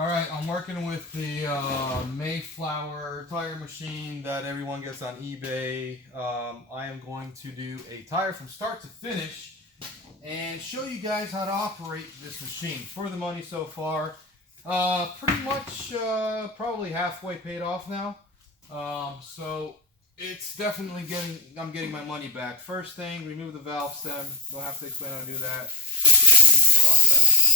Alright, I'm working with the Mayflower tire machine that everyone gets on eBay. I am going to do a tire from start to finish and show you guys how to operate this machine. For the money so far, pretty much probably halfway paid off now. So it's definitely I'm getting my money back. First thing, remove the valve stem. Don't have to explain how to do that. Pretty easy process.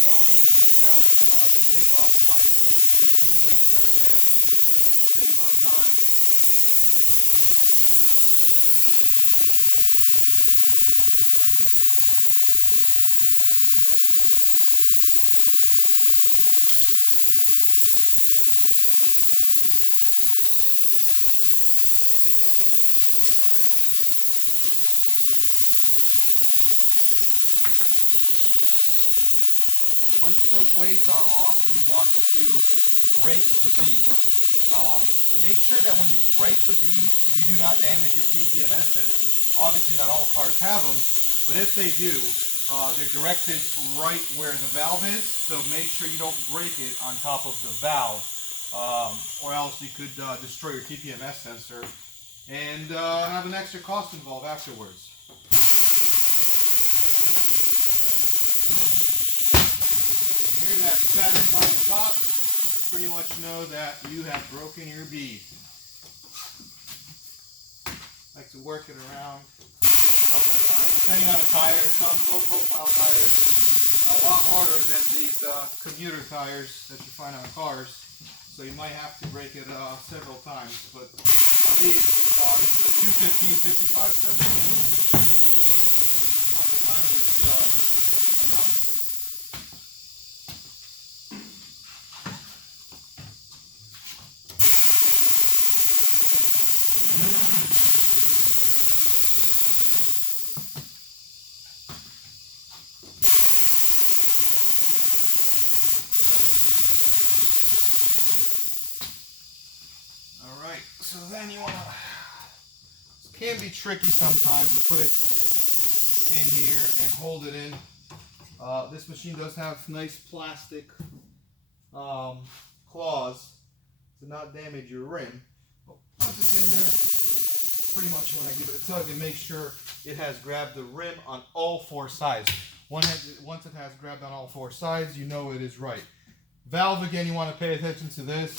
While I'm removing the valve stem, I like to take off my existing weights that are there just to save on time. Alright. Once the weights are off, you want to break the bead. Make sure that when you break the bead, you do not damage your TPMS sensor. Obviously, not all cars have them, but if they do, they're directed right where the valve is, so make sure you don't break it on top of the valve, or else you could destroy your TPMS sensor and have an extra cost involved afterwards. That satisfying pop, pretty much know that you have broken your bead. Like to work it around a couple of times, depending on the tire. Some low profile tires are a lot harder than these commuter tires that you find on cars, so you might have to break it several times. But on these, this is a 215, 55, 17. A couple of times is enough. So then you want to, it can be tricky sometimes to put it in here and hold it in. This machine does have nice plastic claws to not damage your rim. But once it's in there, pretty much when I give it a tug and make sure it has grabbed the rim on all four sides. Once it has grabbed on all four sides, you know it is right. Valve, again, you want to pay attention to this.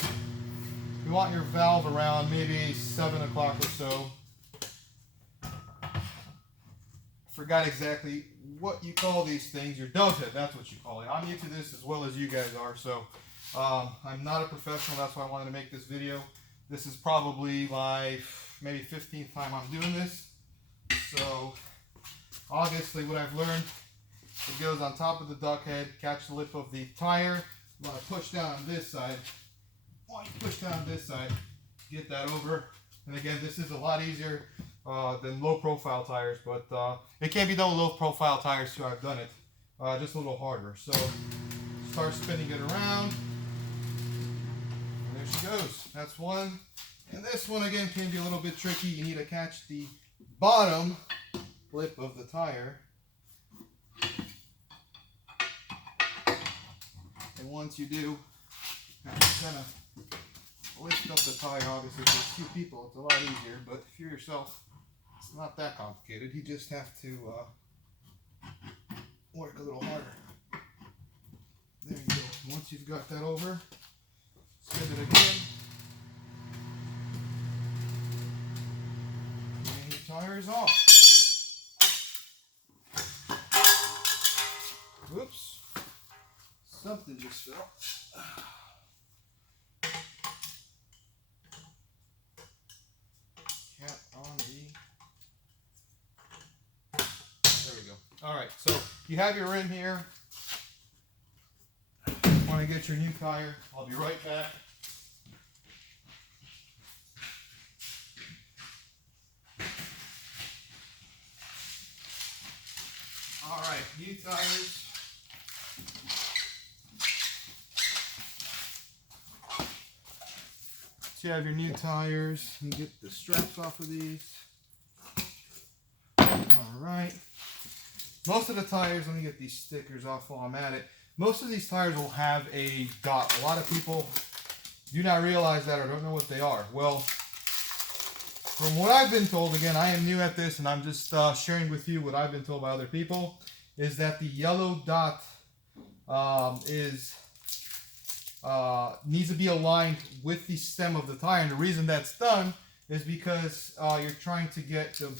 You want your valve around maybe 7 o'clock or so. Forgot exactly what you call these things. Your dovetail, that's what you call it. I'm new to this as well as you guys are, so I'm not a professional. That's why I wanted to make this video. This is probably my maybe 15th time I'm doing this. So obviously what I've learned, it goes on top of the duck head, catch the lip of the tire. You want to push down on this side. Once you push down this side, get that over. And again, this is a lot easier than low profile tires, but it can be done with low profile tires too. I've done it, just a little harder. So start spinning it around, and there she goes. That's one. And this one again can be a little bit tricky. You need to catch the bottom lip of the tire. And once you do, kind of lift up the tire. Obviously, if there's two people, it's a lot easier, but if you're yourself, it's not that complicated. You just have to work a little harder. There you go. Once you've got that over, spin it again. And your tire is off. Whoops. Something just fell. There we go. Alright, so you have your rim here. Want to get your new tire. I'll be right back. Alright, new tires. So you have your new tires. You get the straps off of these. Alright. most of the tires, let me get these stickers off while I'm at it. Most of these tires will have a dot. A lot of people do not realize that or don't know what they are. Well, from what I've been told, again, I am new at this and I'm just sharing with you what I've been told by other people, is that the yellow dot needs to be aligned with the stem of the tire. And the reason that's done is because you're trying to get the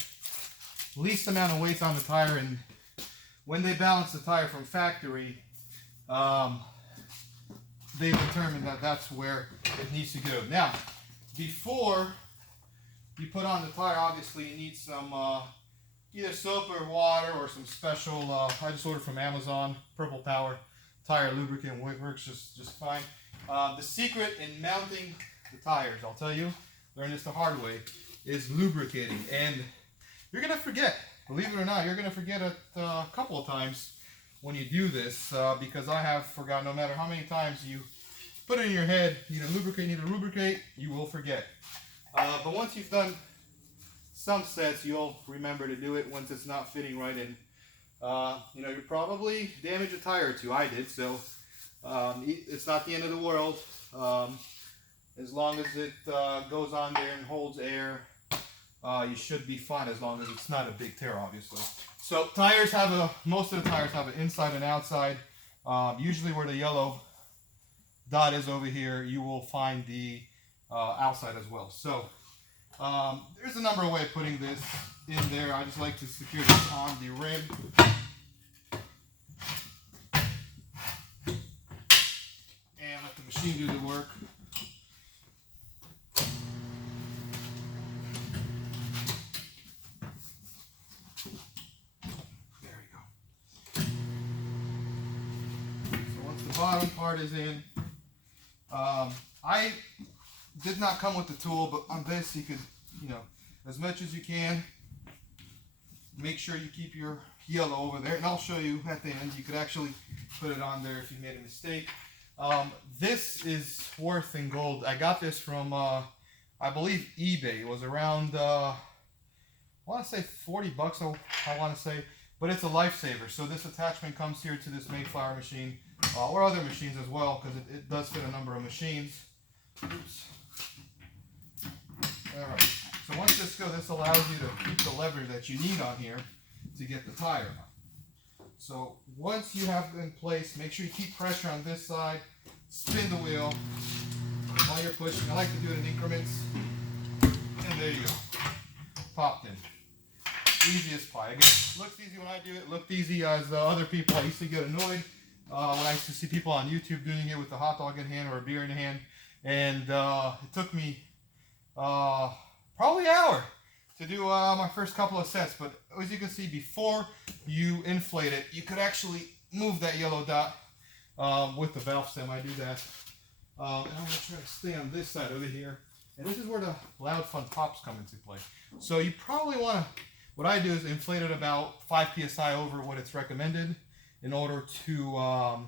least amount of weight on the tire, and when they balance the tire from factory, they've determined that that's where it needs to go. Now, before you put on the tire, obviously you need some either soap or water or some special, I just ordered from Amazon, Purple Power tire lubricant, works just fine. The secret in mounting the tires, I'll tell you, learned this the hard way, is lubricating. And you're going to forget, believe it or not, you're going to forget it a couple of times when you do this, because I have forgotten. No matter how many times you put it in your head, need to lubricate, you will forget. But once you've done some sets, you'll remember to do it once it's not fitting right in. You know, you probably damaged a tire or two. I did, so it's not the end of the world. As long as it goes on there and holds air, you should be fine, as long as it's not a big tear, obviously. So tires have most of the tires have an inside and outside. Usually where the yellow dot is over here, you will find the outside as well. So there's a number of ways of putting this in there. I just like to secure this on the rim. And let the machine do the work. There we go. So once the bottom part is in, I did not come with the tool, but on this you could, you know, as much as you can, make sure you keep your yellow over there, and I'll show you at the end. You could actually put it on there if you made a mistake. This is worth in gold. I got this from, I believe, eBay. It was around, I want to say 40 bucks, I want to say, but it's a lifesaver. So this attachment comes here to this Mayflower machine, or other machines as well, because it does fit a number of machines. Oops. Alright, so once this goes, this allows you to keep the lever that you need on here to get the tire on. So once you have it in place, make sure you keep pressure on this side, spin the wheel while you're pushing. I like to do it in increments, and there you go, popped in. Easy as pie. Again, it looks easy when I do it, it looked easy as other people. I used to get annoyed when I used to see people on YouTube doing it with a hot dog in hand or a beer in hand, and it took me probably an hour to do my first couple of sets. But as you can see, before you inflate it, you could actually move that yellow dot with the valve stem. I do that. And I'm going to try to stay on this side over here. And this is where the loud fun pops come into play. So you probably want to, what I do is inflate it about 5 psi over what it's recommended in order to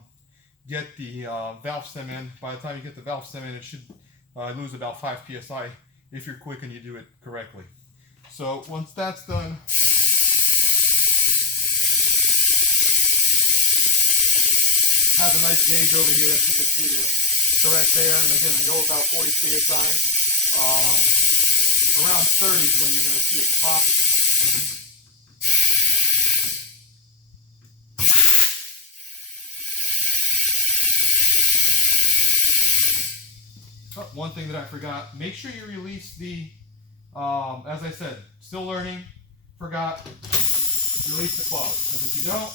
get the valve stem in. By the time you get the valve stem in, it should lose about 5 psi if you're quick and you do it correctly. So once that's done, has a nice gauge over here that you can see the correct air. And again, I go about 40 psi. Around 30 is when you're going to see it pop. Oh, one thing that I forgot, make sure you release the, as I said, still learning, forgot, release the cloth, because if you don't,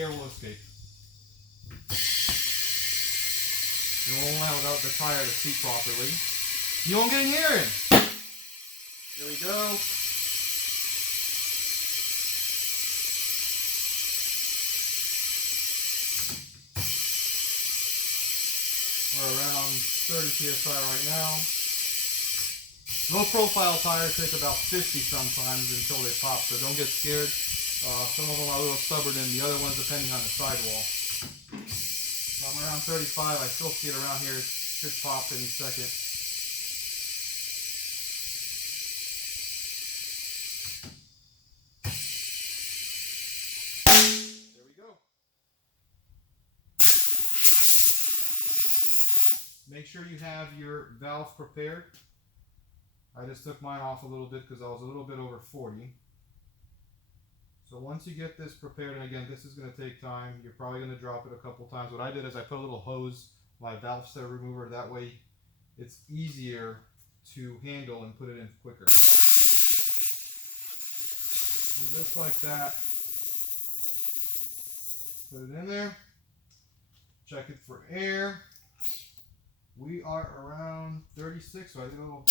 air will escape. It won't allow the tire to seat properly. You won't get any air in. There we go. We're around 30 psi right now. Low profile tires take about 50 sometimes until they pop, so don't get scared. Some of them are a little stubborner than the other ones depending on the sidewall. So I'm around 35, I still see it around here. It should pop any second. make sure you have your valve prepared. I just took mine off a little bit because I was a little bit over 40. So once you get this prepared, and again, this is going to take time. You're probably going to drop it a couple times. What I did is I put a little hose, my valve set remover. That way it's easier to handle and put it in quicker. And just like that, put it in there. Check it for air. We are around 36, so I did a little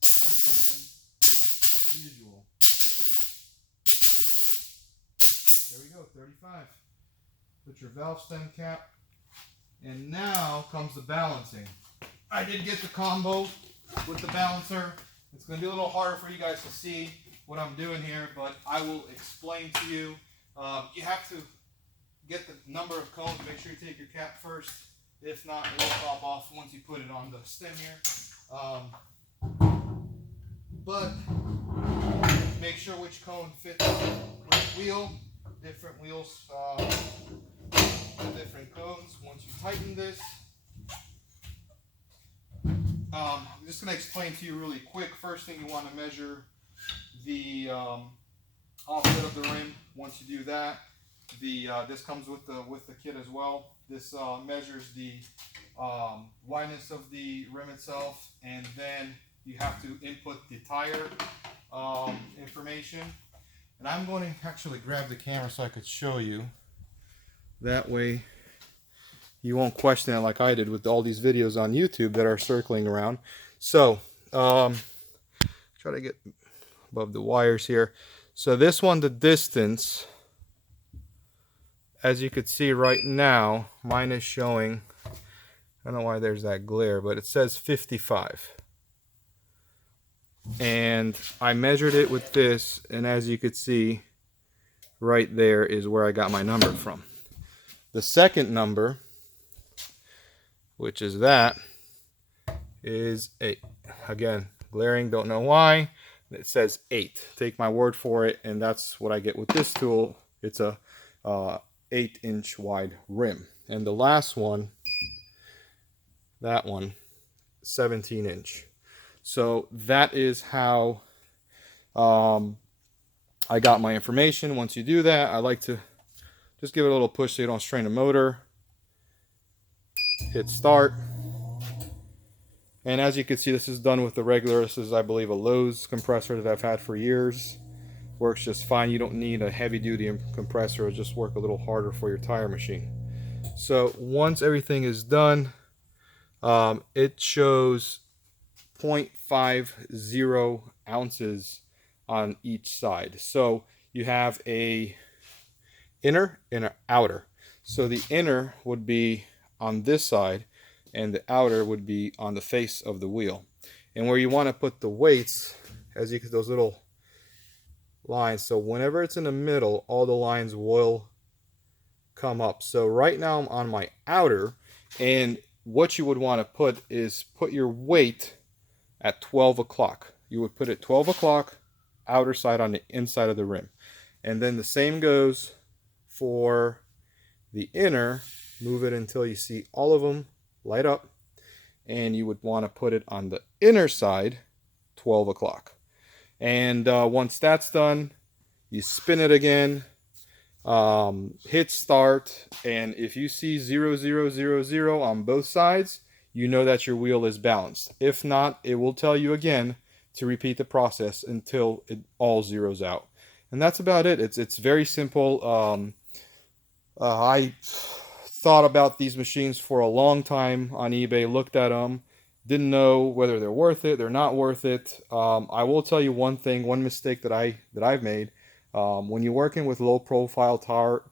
faster than usual. There we go, 35. Put your valve stem cap. And now comes the balancing. I did get the combo with the balancer. It's going to be a little harder for you guys to see what I'm doing here, but I will explain to you. You have to get the number of cones. Make sure you take your cap first. If not, it will pop off once you put it on the stem here. But make sure which cone fits which wheel. Different wheels, different cones. Once you tighten this, I'm just going to explain to you really quick. First thing, you want to measure the offset of the rim. Once you do that, this comes with the kit as well. This measures the wideness of the rim itself, and then you have to input the tire information. And I'm going to actually grab the camera so I could show you. That way you won't question it like I did with all these videos on YouTube that are circling around. So, try to get above the wires here. So this one, the distance, as you could see right now, mine is showing, I don't know why there's that glare, but it says 55. And I measured it with this, and as you could see, right there is where I got my number from. The second number, which is that, is 8. Again, glaring, don't know why. It says 8. Take my word for it, and that's what I get with this tool. It's a 8-inch wide rim. And the last one, that one, 17-inch. So that is how I got my information. Once you do that, I like to just give it a little push so you don't strain the motor. Hit start. And as you can see, this is done with the regular, this is, I believe, a Lowe's compressor that I've had for years. Works just fine. You don't need a heavy duty compressor. It'll just work a little harder for your tire machine. So once everything is done, it shows 0.50 ounces on each side. So you have a inner and an outer. So the inner would be on this side and the outer would be on the face of the wheel. And where you want to put the weights, as you can, those little lines, so whenever it's in the middle, all the lines will come up. So right now I'm on my outer, and what you would want to put is put your weight at 12 o'clock. You would put it 12 o'clock, outer side on the inside of the rim. And then the same goes for the inner. Move it until you see all of them light up. And you would want to put it on the inner side, 12 o'clock. And once that's done, you spin it again, hit start. And if you see 0, 0, 0, 0 on both sides, you know that your wheel is balanced. If not, it will tell you again to repeat the process until it all zeroes out. And that's about it. It's very simple. I thought about these machines for a long time on eBay, looked at them, didn't know whether they're worth it, they're not worth it. I will tell you one thing, one mistake that I've made. When you're working with low profile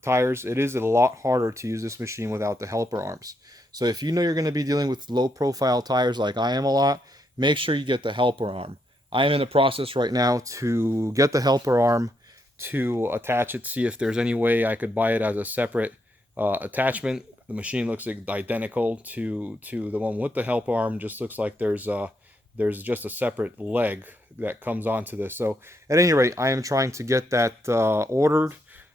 tires, it is a lot harder to use this machine without the helper arms. So if you know you're going to be dealing with low profile tires like I am a lot, make sure you get the helper arm. I am in the process right now to get the helper arm to attach it, see if there's any way I could buy it as a separate attachment. The machine looks identical to the one with the helper arm, just looks like there's just a separate leg that comes onto this. So at any rate, I am trying to get that ordered.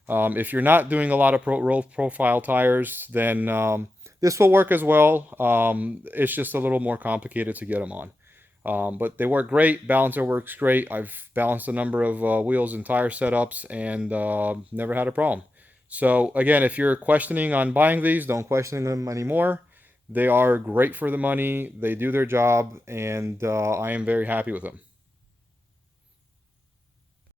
If you're not doing a lot of low profile tires, then This will work as well. It's just a little more complicated to get them on. But they work great. Balancer works great. I've balanced a number of wheels and tire setups and never had a problem. So again, if you're questioning on buying these, don't question them anymore. They are great for the money. They do their job, and I am very happy with them.